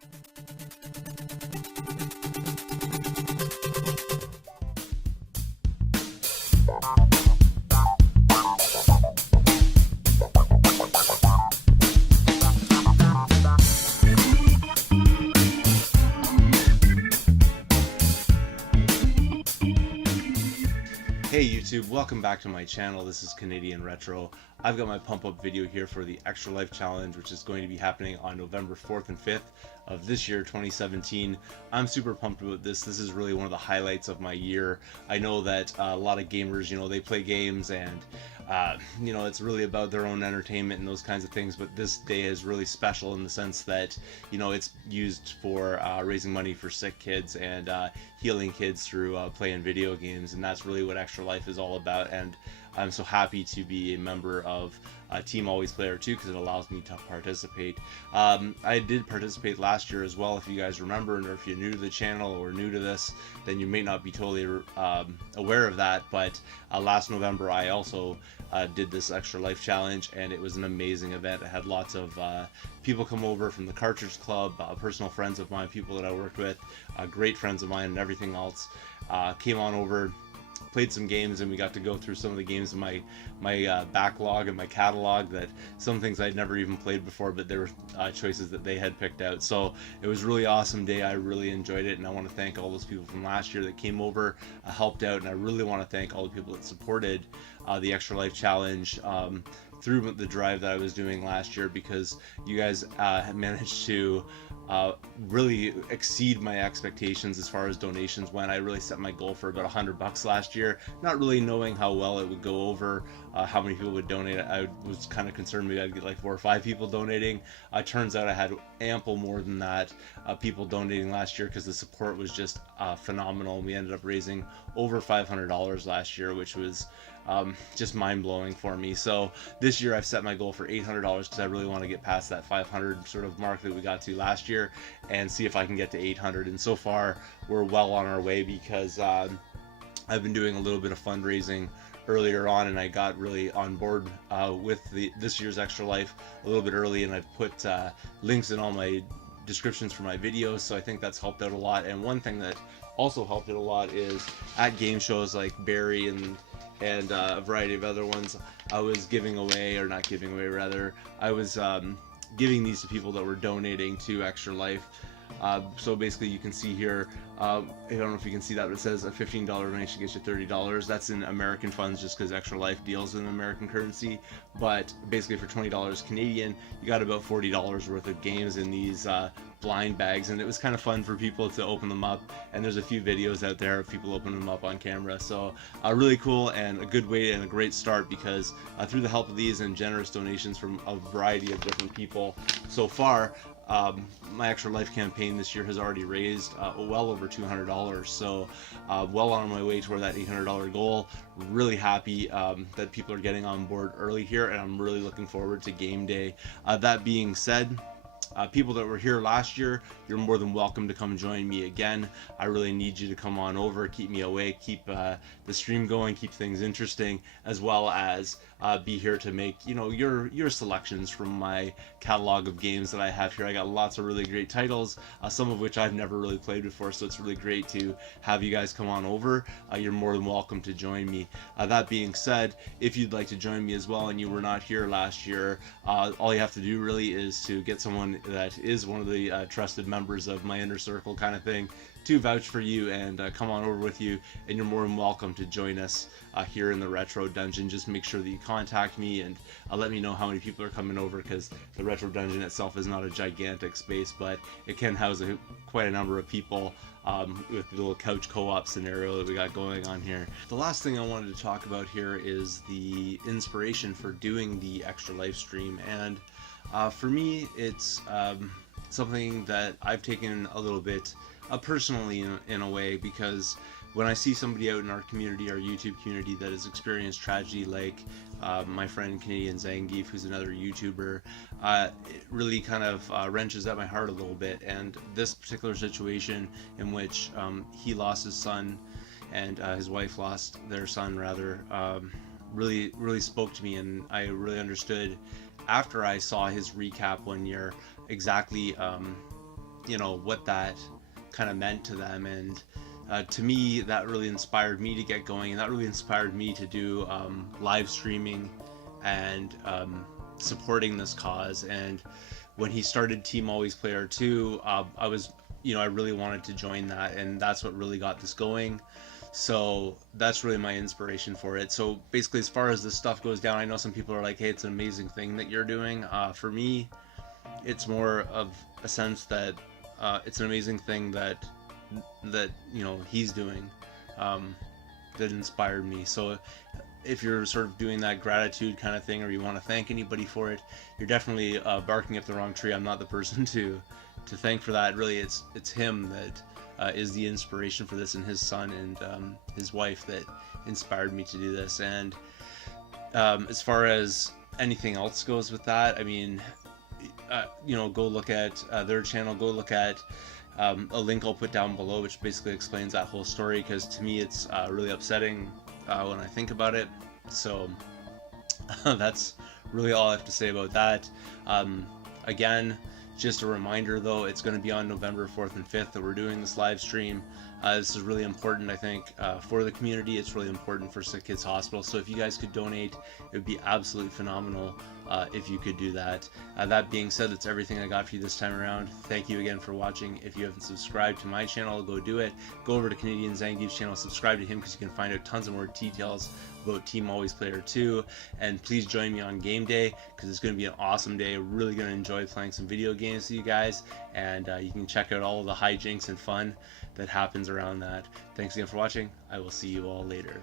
Hey YouTube, welcome back to my channel. This is Canadian Retro. I've got my pump up video here for the Extralife challenge, which is going to be happening on November 4th and 5th of this year, 2017. I'm super pumped about this. This is really one of the highlights of my year. I know that a lot of gamers, they play games and it's really about their own entertainment and those kinds of things, but this day is really special in the sense that, it's used for raising money for sick kids and healing kids through playing video games, and that's really what Extralife is all about. And I'm so happy to be a member of Team Always Player 2 because it allows me to participate. I did participate last year as well, if you guys remember, and if you're new to the channel or new to this, then you may not be totally aware of that, but last November I also did this Extralife challenge, and it was an amazing event. I had lots of people come over from the Cartridge Club, personal friends of mine, people that I worked with, great friends of mine and everything else, came on over, played some games, and we got to go through some of the games in my backlog and my catalog, that some things I'd never even played before, but there were choices that they had picked out. So it was a really awesome day. I really enjoyed it, and I want to thank all those people from last year that came over, helped out, and I really want to thank all the people that supported the Extralife challenge through the drive that I was doing last year, because you guys have managed to really exceed my expectations as far as donations went. I really set my goal for about $100 last year, not really knowing how well it would go over, how many people would donate. I was kind of concerned maybe I'd get like 4 or 5 people donating. Turns out I had ample more than that people donating last year, because the support was just phenomenal. We ended up raising over $500 last year, which was just mind-blowing for me. So this year I've set my goal for $800 because I really want to get past that 500 sort of mark that we got to last year and see if I can get to 800. And so far we're well on our way, because I've been doing a little bit of fundraising earlier on, and I got really on board with this year's Extralife a little bit early, and I've put links in all my descriptions for my videos, so I think that's helped out a lot. And one thing that also helped out a lot is at game shows like Barry and a variety of other ones, I was giving away, or not giving away rather, I was giving these to people that were donating to Extralife. So basically you can see here, I don't know if you can see that, but it says a $15 donation gets you $30. That's in American funds, just because Extralife deals in American currency. But basically for $20 Canadian, you got about $40 worth of games in these blind bags, and it was kind of fun for people to open them up, and there's a few videos out there of people opening them up on camera. So really cool, and a good way and a great start, because through the help of these and generous donations from a variety of different people so far, my Extralife campaign this year has already raised well over $200, so well on my way toward that $800 goal. Really happy that people are getting on board early here, and I'm really looking forward to game day. That being said, people that were here last year, you're more than welcome to come join me again. I really need you to come on over, keep me awake, keep the stream going, keep things interesting, as well as be here to make your selections from my catalog of games that I have here. I got lots of really great titles, some of which I've never really played before, so it's really great to have you guys come on over. You're more than welcome to join me. That being said, if you'd like to join me as well and you were not here last year, all you have to do really is to get someone that is one of the trusted members of my inner circle kind of thing to vouch for you and come on over with you, and you're more than welcome to join us here in the Retro Dungeon. Just make sure that you contact me and let me know how many people are coming over, because the Retro Dungeon itself is not a gigantic space, but it can house quite a number of people with the little couch co-op scenario that we got going on here. The last thing I wanted to talk about here is the inspiration for doing the Extralife stream, and for me it's something that I've taken a little bit personally in a way, because when I see somebody out in our community, our YouTube community, that has experienced tragedy, like my friend Canadian Zangief, who's another YouTuber, it really kind of wrenches at my heart a little bit. And this particular situation in which he lost his son and his wife lost their son rather, really spoke to me, and I really understood after I saw his recap one year exactly you know, what that kind of meant to them. And to me, that really inspired me to get going, and that really inspired me to do live streaming and supporting this cause. And when he started Team Always Player 2, I was, you know, I really wanted to join that, and that's what really got this going. So that's really my inspiration for it. So basically, as far as this stuff goes down, I know some people are like, hey, it's an amazing thing that you're doing. For me, it's more of a sense that it's an amazing thing that you know, he's doing, that inspired me. So if you're sort of doing that gratitude kind of thing, or you want to thank anybody for it, you're definitely barking up the wrong tree. I'm not the person to thank for that. Really, it's him that is the inspiration for this, and his son and his wife that inspired me to do this. And as far as anything else goes with that, I mean, you know, go look at their channel, go look at a link I'll put down below, which basically explains that whole story, because to me it's really upsetting when I think about it. So that's really all I have to say about that. Again, just a reminder though, it's going to be on November 4th and 5th that we're doing this live stream. This is really important, I think, for the community. It's really important for Sick Kids Hospital. So if you guys could donate, it would be absolutely phenomenal if you could do that. That being said, that's everything I got for you this time around. Thank you again for watching. If you haven't subscribed to my channel, go do it. Go over to Canadian Zangief's channel, subscribe to him, because you can find out tons of more details about Team Always Player 2. And please join me on game day, because it's going to be an awesome day. Really going to enjoy playing some video games with you guys, and you can check out all of the hijinks and fun that happens around that. Thanks again for watching. I will see you all later.